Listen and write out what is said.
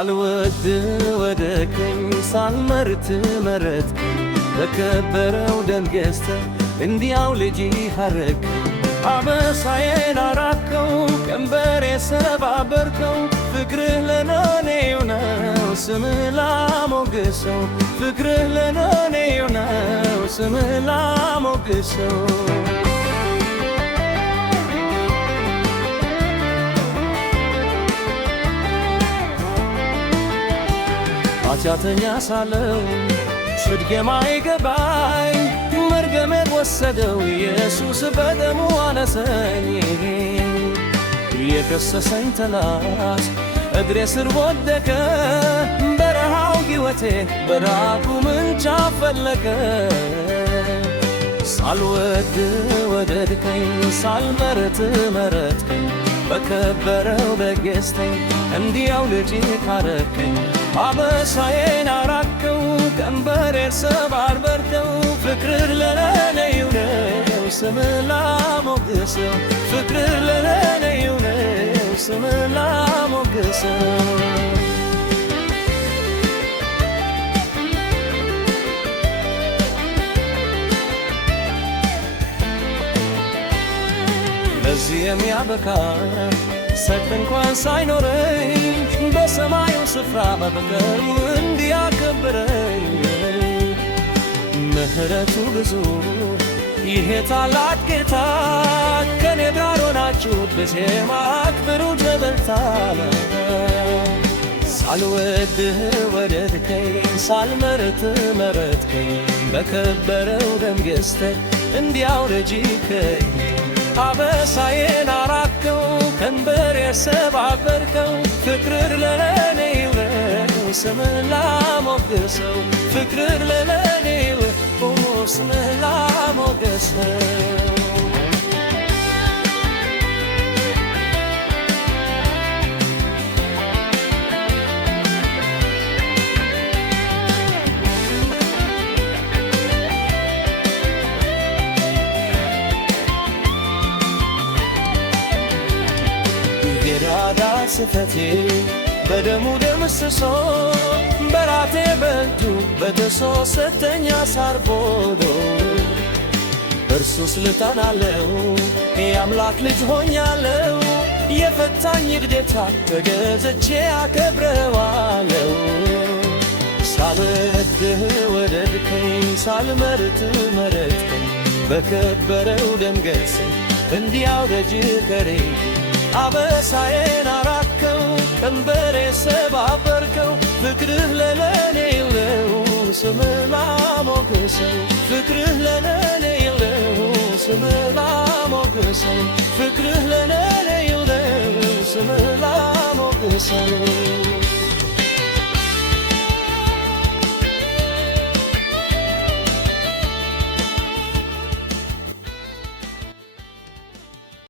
ሳልወድ ወደድከኝ ሳልመርጥ መረጥከኝ በከበረው ደም ገዝተህ እንዲያው ልጅህ አረግከኝ አበሳዬን አራቅከው ቀንበሬ ሰባበርከው ፍቅርህ ለኔው ነው ስምህ ላሞግሰው ፍቅርህ ለኔው ነው ስምህ ላሞግሰው ኃጢአተኛ ሳለው ጽድቅ የማይገባኝ መርገሜን ወሰደው ኢየሱስ በደሙ አነሰኝ የከሰሰኝ ጠላት እግሬ ስር ወደቀ በረሃው ሕይወቴ በራቁ ምንጭ አፈለቀ ሳልወድ ወደድከኝ ሳልመርጥ መረጥከኝ በከበረው ደም ገዝተኝ እንዲያው ልጅህ አረግከኝ አበሳዬን አራቅከው ቀንበሬን ሰባበርከው ፍቅርህ ለኔው ነው ስምህ ላሞግሰው ፍቅርህ ለኔው ነው ስምህ ላሞግሰው ለዚህ የሚያበቃ ሰጥ እንኳን ሳይኖረኝ በሰማዩ ስፍራ በፍቅሩ እንዲያከብረኝ ምሕረቱ ብዙ ይሄ ታላቅ ጌታ ከኔ ጋር ሆናችሁ በዜማ አክብሩት በእልልታ ሳልወድህ ወደድከኝ ሳልመርጥ መረጥከኝ በከበረው ደም ገዝተህ እንዲያው ረጅከኝ አበሳዬን አራቅከው ቀንበሬን ሰባበርከው ፍቅርህ ለኔው ነው ስምህ ላሞግሰው ፍቅርህ ለኔው ነው ስምህ ላሞግሰው የዳዳ ስፈቴ በደሙ ደምስሶ በራቴ በእጁ በጥሶ ሰተኛ ሳርቦዶ እርሱ ስልጣን አለው የአምላክ ልጅ ሆኛለው የፈታኝ ግዴታ ተገዝቼ አከብረዋለው ሳልወድህ ወደድከኝ ሳልመርጥ መረጥከኝ በከበረው ደም ገዝተኝ እንዲያው ረጅከኝ አበሳዬን አራቅከው ቀንበሬን ሰባበርከው ፍቅርህ ለኔው ነው ስምህ ላሞግሰው ፍቅርህ ለኔው ነው ስምህ ላሞግሰው ፍቅርህ ለኔው ነው ስምህ ላሞግሰው